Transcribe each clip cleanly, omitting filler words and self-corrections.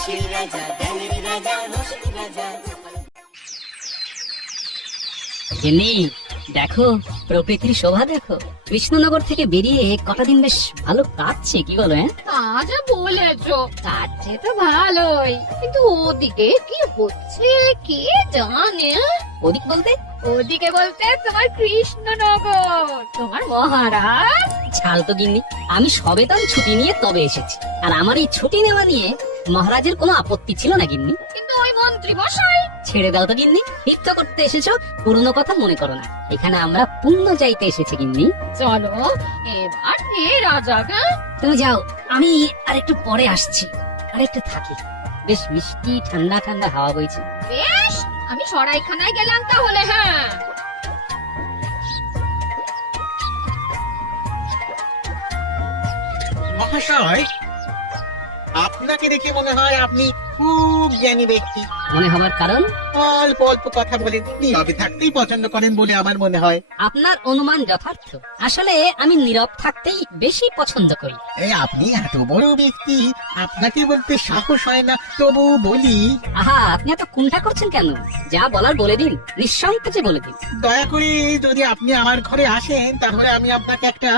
হাসির রাজা, জ্ঞানের রাজা, রসিক রাজা। গিন্নি দেখো, প্রকৃতির শোভা দেখো। কৃষ্ণনগর থেকে বেরিয়ে কটা দিন বেশ ভালো কাটছে, কি বলো? তা যা বলেছো, কাটছে তো ভালোই, কিন্তু ওদিকে কি হচ্ছে কে জানে। ওদিক বলতে? ওদিকে বলতে তোমার কৃষ্ণনগর, তোমার মহারাজ। ছাল তো গিন্নি, আমি সবে তো ছুটি নিয়ে তবে এসেছি, আর আমার এই ছুটি নেওয়া নিয়ে মহারাজের কোনো আপত্তি ছিল না গিন্নি। কিন্তু ওই মন্ত্রী মশাই। ছেড়ে দাও তো গিন্নি, তীর্থ করতে এসেছো, পুরনো কথা মনে করো না। এখানে আমরা পুণ্য যাইতে এসেছি গিন্নি। চলো এবার নে রাজাকে। তুমি যাও, আমি আর একটু পরে আসছি। আর একটু থাকি, বেশ মিষ্টি ঠান্ডা ঠান্ডা হাওয়া বইছে। বেশ, আমি সরাইখানায় গেলাম তাহলে। হ্যাঁ, মহাশয়, আপনাকে দেখে মনে হয় আপনি খুব জ্ঞানী ব্যক্তি। মনে হবার কারণ? অল্প অল্প কথা বলেন, নীরবে থাকতেই পছন্দ করেন বলে আমার মনে হয়। আপনার অনুমান যথার্থ। আসলে আমি নীরব থাকতেই বেশি পছন্দ করি। এই আপনি এত বড় ব্যক্তি, আপনাকে বলতে সাহস হয় না, তবু বলি। আহা, আপনি এত কুণ্ঠা করছেন কেন? যা বলার বলে দিন, নিঃসংকোচে বলে দিন। দয়া করে যদি আপনি আমার ঘরে আসেন, তাহলে আমি আপনাকে একটা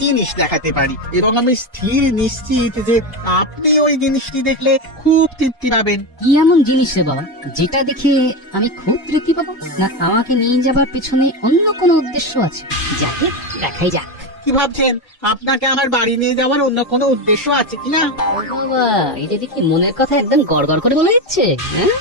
জিনিস দেখাতে পারি, এবং আমি স্থির নিশ্চিত যে আপনি ওই জিনিসটি দেখলে খুব তৃপ্তি পাবেন। কি এমন জিনিস রে বাবা, যেটা দেখে আমি খুব তৃপ্তি পাবো? না আমাকে নিয়ে যাবার পেছনে অন্য কোনো উদ্দেশ্য আছে? যাকে দেখাই যাক। কি ভাবছেন, আপনাকে আমার বাড়ি নিয়ে যাওয়ার অন্য কোনো উদ্দেশ্য আছে কিনা? ও বাবা, এটা দেখি মনের কথা একদম গড়গড় করে বলে যাচ্ছে। হ্যাঁ,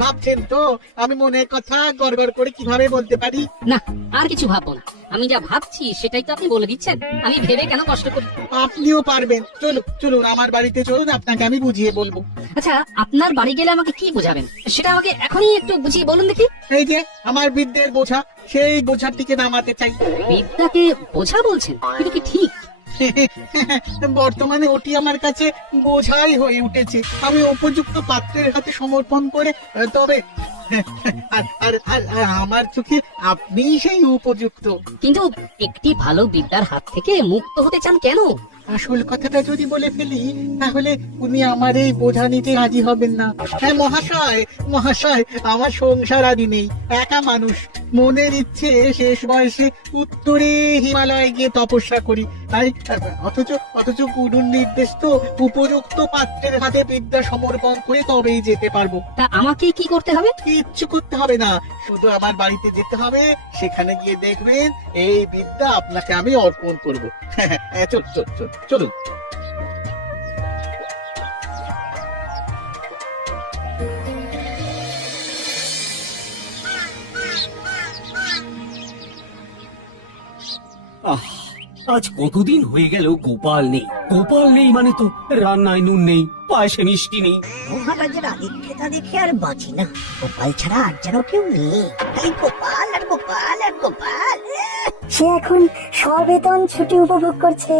ভাবছেন তো আমি মনের কথা গড়গড় করে কিভাবে বলতে পারি? না আর কিছু ভাববো না। আমি যা ভাবছি সেটাই তো আপনি বলে দিচ্ছেন, আমি ভেবে কেন কষ্ট করি? আপনিও পারবেন। চলুন চলুন, আমার বাড়িতে চলুন, আপনাকে আমি বুঝিয়ে বলবো। আচ্ছা, আপনার বাড়ি গেলে আমাকে কি বোঝাবেন সেটা আমাকে এখনই একটু বুঝিয়ে বলুন দেখি। এই যে আমার বিদ্যের বোঝা, সেই বোঝাটিকে নামাতে চাই। বিদ্যাকে বোঝা বলছেন? এটা কি ঠিক? বর্তমানে ওটি আমার কাছে বোঝাই হয়ে উঠেছে। আমি উপযুক্ত পাত্রের হাতে সমর্পণ করে তবে আর আমার চোখে আপনিই সেই উপযুক্ত। কিন্তু একটি ভালো বিদ্যার হাত থেকে মুক্ত হতে চান কেন? আসল কথাটা যদি বলে ফেলি, তাহলে উনি আমার এই বোঝা নিতে রাজি হবেন না। হ্যাঁ মহাশয়, মহাশয়, আমার সংসার আদি নেই, একা মানুষ। মনের ইচ্ছে শেষ বয়সে উত্তরে হিমালয়ে গিয়ে তপস্যা করি। তাই অথচ গুরুর নির্দেশ তো উপযুক্ত পাত্রের হাতে বিদ্যা সমর্পণ করে তবেই যেতে পারবো। তা আমাকে কি করতে হবে? কিচ্ছু করতে হবে না, শুধু আমার বাড়িতে যেতে হবে। সেখানে গিয়ে দেখবেন এই বিদ্যা আপনাকে আমি অর্পণ করবো। চলুন। আজ কতদিন হয়ে গেল গোপাল নেই। গোপাল নেই মানে তো রান্নায় নুন নেই, পায়েসে মিষ্টি নেই। মহারাজের আদিক্ষেতা দেখে আর বাঁচি না। গোপাল ছাড়া আর যেন কেউ নেই। এই গোপাল আর গোপাল আর গোপাল। সে এখন সবেতন ছুটি উপভোগ করছে।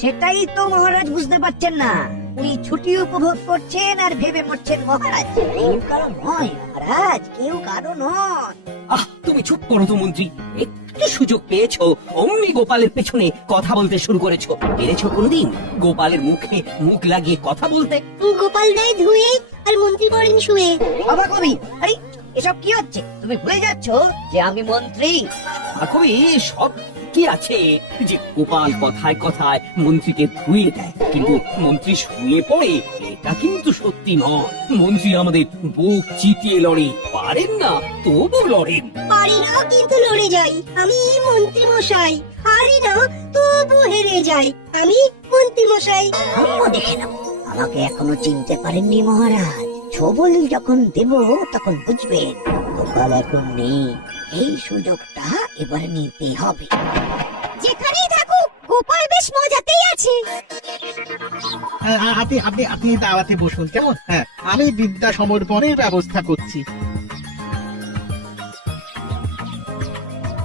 সেটাই তো মহারাজ বুঝতে পারছেন না। উনি ছুটি উপভোগ করছেন আর ভেবে পড়ছেন মহারাজ। কেউ কারো নয় মহারাজ, কেউ কারো নয়। তুমি চুপ করো তো মন্ত্রী। একটু সুযোগ পেয়েছো, অমনি গোপালের পেছনে কথা বলতে শুরু করেছো। পেরেছো কোনদিন গোপালের মুখে মুখ লাগিয়ে কথা বলতে? গোপাল দেয় ধুয়ে আর মন্ত্রী পড়েন শুয়ে। বাবা কবি, আরে এসব কি হচ্ছে? তুমি ভুলে যাচ্ছ যে আমি মন্ত্রী। এখন সব কি আছে যে গোপাল কথায় কথায় মন্ত্রীকে ধুয়ে দেয়, কিন্তু মন্ত্রী শুয়ে পড়ে, এটা কিন্তু সত্যি নয়। মন্ত্রী আমাদের বুক চিতিয়ে লড়ে, পারেন না তবু লড়েন। পারি না কিন্তু লড়ে যাই। আমি মন্ত্রী মশাই। হারি না তবু হেরে যাই। আমি মন্ত্রী মশাই। আমিও দেখে নাও, আমাকে এখনো চিনতে পারেননি মহারাজ। ছবল যখন দেব তখন বুঝবেন গোপাল এখন নেই। এই সুযোগটা এবার নিতে হবে। যেখানেই থাকুক গোপাল বেশ মজাতেই আছে। আপনি দাওয়াতে বসুন, কেমন? হ্যাঁ, আমি বিদ্যা সমর্পণের ব্যবস্থা করছি।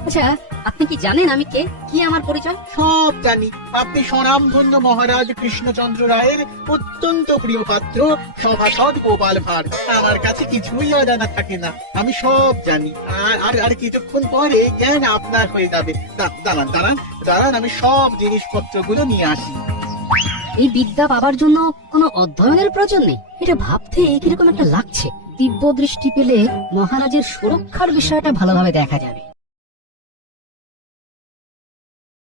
আচ্ছা, আপনি কি জানেন আমি কে? কি আমার পরিচয়? সব জানি। আপনি স্বনামধন্য মহারাজ কৃষ্ণচন্দ্র রায়ের অত্যন্ত প্রিয় পাত্র, সভাসদ গোপাল ভাঁড়। আমার কাছে কিছুই অজানা থাকে না, আমি সব জানি। আর কিছুক্ষণ পরে জ্ঞান আপনার হয়ে যাবে। দাঁড়ান, আমি সব জিনিসপত্রগুলো নিয়ে আসি। এই বিদ্যা পাবার জন্য কোনো অধ্যয়নের প্রয়োজন নেই। এটা ভাবতে কিরকম একটা লাগছে। দিব্য দৃষ্টি পেলে মহারাজের সুরক্ষার বিষয়টা ভালোভাবে দেখা যাবে।